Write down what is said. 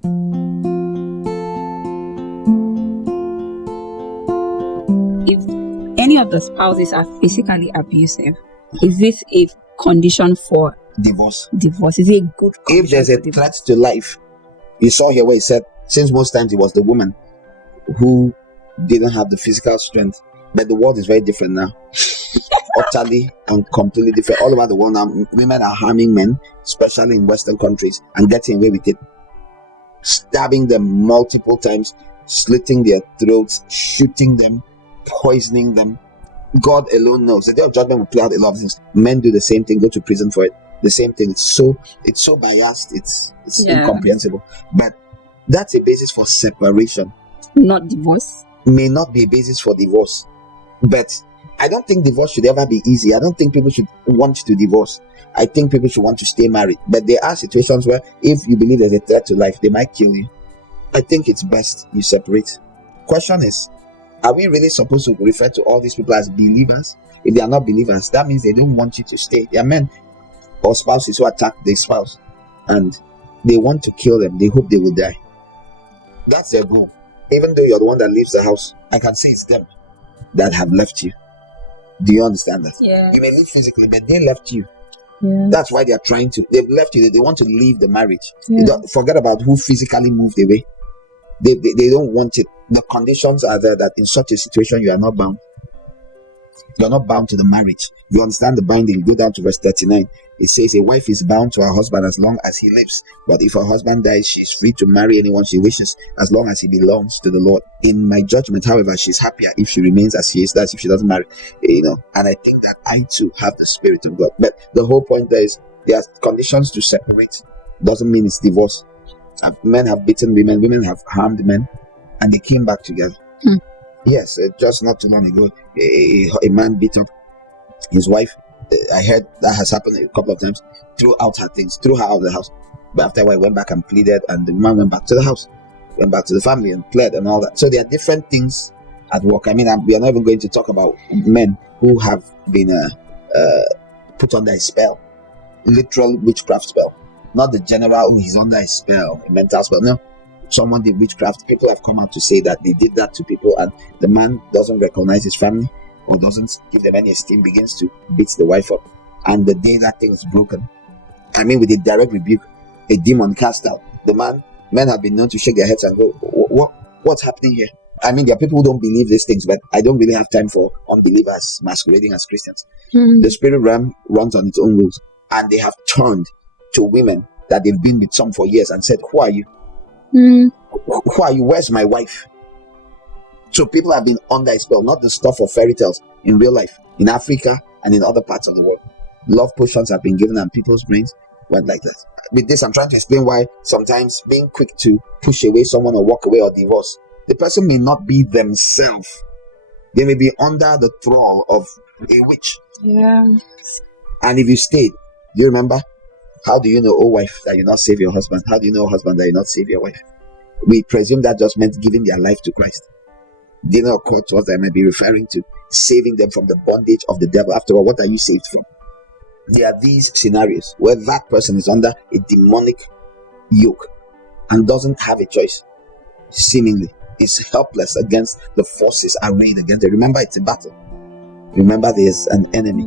If any of the spouses are physically abusive, is this a condition for Divorce. divorce? Is it a good condition If there's a for divorce? threat to life, you saw here where he said, since most times it was the woman who didn't have the physical strength, but the world is very different now. Utterly and completely different. All over the world now, women are harming men, especially in Western countries, and getting away with it. Stabbing them multiple times, slitting their throats, shooting them, poisoning them. God alone knows. The day of judgment will play out a lot of things. Men do the same thing, go to prison for it. The same thing. It's so biased, it's incomprehensible. But that's a basis for separation. Not divorce. May not be a basis for divorce. But I don't think divorce should ever be easy. I don't think people should want to divorce. I think people should want to stay married. But there are situations where if you believe there's a threat to life, they might kill you. I think it's best you separate. Question is, are we really supposed to refer to all these people as believers? If they are not believers, that means they don't want you to stay. There are men or spouses who attack their spouse and they want to kill them. They hope they will die. That's their goal. Even though you're the one that leaves the house, I can say it's them that have left you. Do you understand that? Yeah. You may leave physically, but they left you. Yeah. That's why they are trying to. They've left you. They want to leave the marriage. Yeah. You don't forget about who physically moved away. They don't want it. The conditions are there that in such a situation you are not bound. You're not bound to the marriage. You understand the binding. Go down to verse 39. It says a wife is bound to her husband as long as he lives. But if her husband dies, she's free to marry anyone she wishes as long as he belongs to the Lord. In my judgment, however, she's happier if she remains as she is. That's if she doesn't marry. And I think that I too have the Spirit of God. But the whole point there is there are conditions to separate. Doesn't mean it's divorce. Men have beaten women. Women have harmed men. And they came back together. Yes, just not too long ago, a man beat up his wife. I heard that has happened a couple of times. Threw her out of the house. But after a while, went back and pleaded, and the man went back to the house, went back to the family and pled and all that. So there are different things at work. I mean, we are not even going to talk about men who have been put under a spell, literal witchcraft spell. Not the general, he's under a spell, a mental spell. No. Someone did witchcraft. People have come out to say that they did that to people, and the man doesn't recognize his family or doesn't give them any esteem, begins to beat the wife up. And the day that thing is broken, I mean, with a direct rebuke, a demon cast out. Men have been known to shake their heads and go, what's happening here? I mean, there are people who don't believe these things, but I don't really have time for unbelievers masquerading as Christians. The spirit realm runs on its own rules, and they have turned to women that they've been with some for years and said, who are you? Who are you? Where's my wife? So people have been under a spell, not the stuff of fairy tales, in real life, in Africa and in other parts of the world. Love potions have been given and people's brains went like that. With this, I'm trying to explain why sometimes being quick to push away someone or walk away or divorce, the person may not be themselves. They may be under the thrall of a witch. Yeah. And if you stayed, do you remember? How do you know, wife, that you not save your husband? How do you know, husband, that you not save your wife? We presume that just meant giving their life to Christ. Didn't occur to us that I might be referring to saving them from the bondage of the devil. After all, what are you saved from? There are these scenarios where that person is under a demonic yoke and doesn't have a choice. Seemingly, is helpless against the forces arrayed against it. Remember, it's a battle. Remember, there's an enemy.